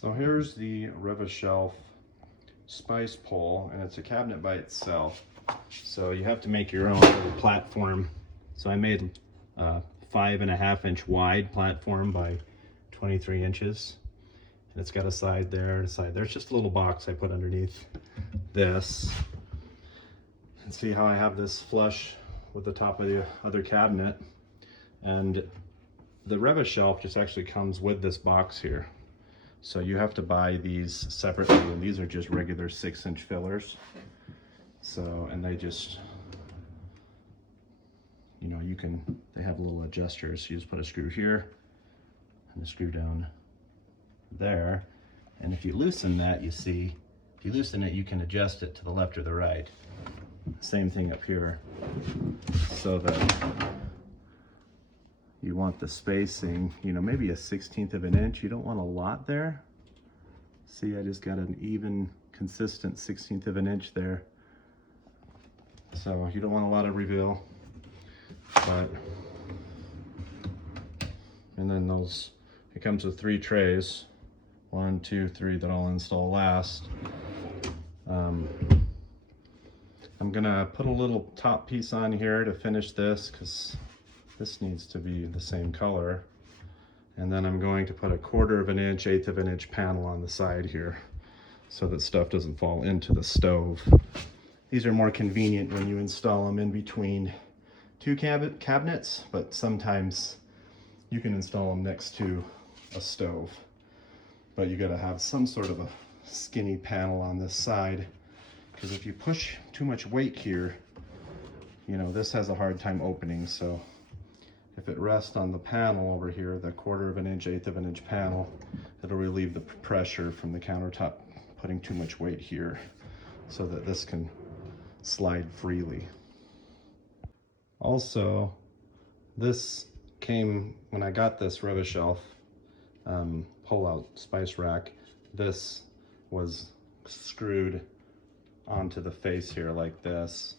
So here's the Rev-A-Shelf spice pole, and it's a cabinet by itself. So you have to make your own little platform. So I made a 5.5 inch wide platform by 23 inches. And it's got a side there and a side there. It's just a little box I put underneath this. And see how I have this flush with the top of the other cabinet. And the Rev-A-Shelf just actually comes with this box here. So you have to buy these separately, and these are just regular 6-inch fillers. So, and they just, you know, they have little adjusters. You just put a screw here and a screw down there. And if you loosen that, you see, if you loosen it, you can adjust it to the left or the right. Same thing up here. So that you want the spacing, you know, maybe a 1/16 of an inch. You don't want a lot there. See, I just got an even, consistent 1/16 of an inch there. So you don't want a lot of reveal. But, and then those, it comes with 3 trays. 1, 2, 3 that I'll install last. I'm gonna put a little top piece on here to finish this, because this needs to be the same color. And then I'm going to put a 1/4 of an inch, 1/8 of an inch panel on the side here so that stuff doesn't fall into the stove. These are more convenient when you install them in between 2 cabinets, but sometimes you can install them next to a stove. But you gotta have some sort of a skinny panel on this side, because if you push too much weight here, you know, this has a hard time opening. So if it rests on the panel over here, the 1/4 of an inch, 1/8 of an inch panel, it'll relieve the pressure from the countertop putting too much weight here, so that this can slide freely. Also, this came, when I got this Rev-A-Shelf pull-out spice rack, this was screwed onto the face here like this,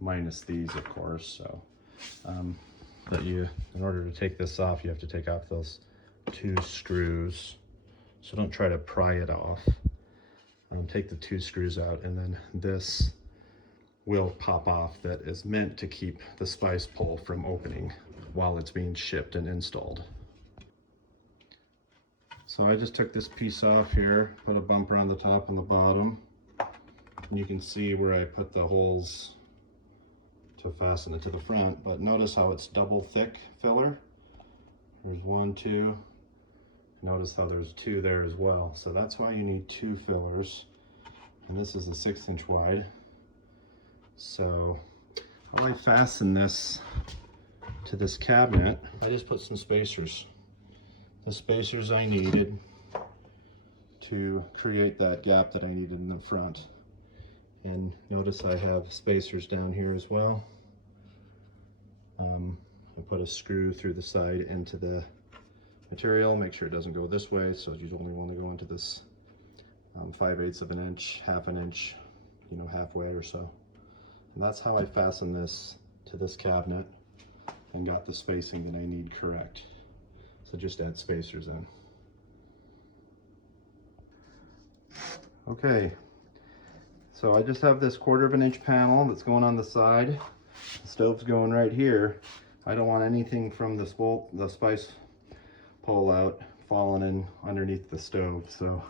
minus these of course. So but in order to take this off, you have to take off those 2 screws. So don't try to pry it off. Take the 2 screws out, and then this will pop off. That is meant to keep the spice pole from opening while it's being shipped and installed. So I just took this piece off here, put a bumper on the top and the bottom. And you can see where I put the holes to fasten it to the front, but notice how it's double thick filler. There's 1, 2. Notice how there's 2 there as well. So that's why you need 2 fillers. And this is a 6-inch wide. So how I fasten this to this cabinet, I just put some spacers. The spacers I needed to create that gap that I needed in the front. And notice I have spacers down here as well. I put a screw through the side into the material, make sure it doesn't go this way, so you only want to go into this 5/8 of an inch, 1/2 an inch, you know, halfway or so. And that's how I fasten this to this cabinet and got the spacing that I need correct. So just add spacers in. Okay, so I just have this 1/4 of an inch panel that's going on the side. The stove's going right here. I don't want anything from the spice pull out falling in underneath the stove. So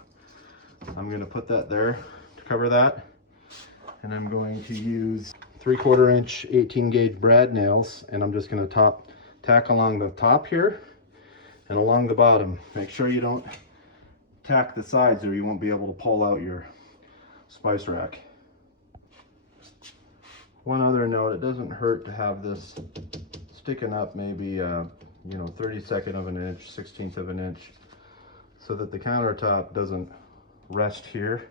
I'm gonna put that there to cover that. And I'm going to use 3/4 inch 18 gauge brad nails, and I'm just gonna tack along the top here and along the bottom. Make sure you don't tack the sides or you won't be able to pull out your spice rack. One other note, it doesn't hurt to have this sticking up maybe you know, 1/32 of an inch, 1/16 of an inch, so that the countertop doesn't rest here.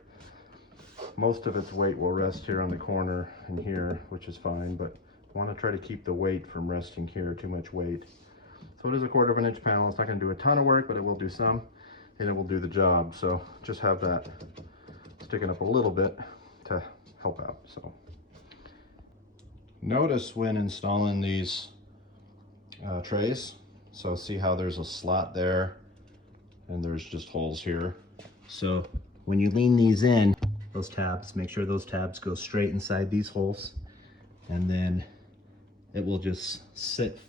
Most of its weight will rest here on the corner and here, which is fine, but I want to try to keep the weight from resting here, too much weight. So it is a 1/4 of an inch panel. It's not going to do a ton of work, but it will do some, and it will do the job. So just have that sticking up a little bit to help out. So notice when installing these trays, so see how there's a slot there and there's just holes here. So when you lean these in, those tabs, make sure those tabs go straight inside these holes, and then it will just sit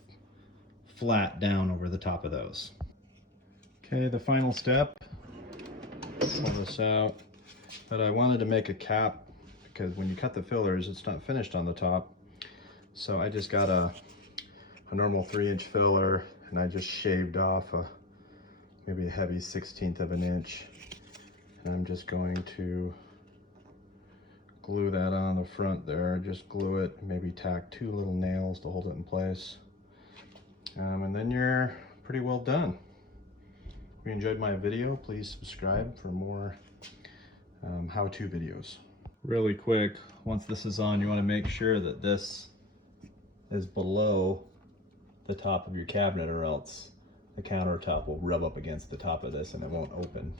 flat down over the top of those. Okay, the final step, pull this out. But I wanted to make a cap because when you cut the fillers, it's not finished on the top. So I just got a normal 3-inch filler, and I just shaved off maybe a heavy 1/16 of an inch. And I'm just going to glue that on the front there. Just glue it, maybe tack 2 little nails to hold it in place. And then you're pretty well done. If you enjoyed my video, please subscribe for more how-to videos. Really quick, once this is on, you want to make sure that this is below the top of your cabinet, or else the countertop will rub up against the top of this and it won't open.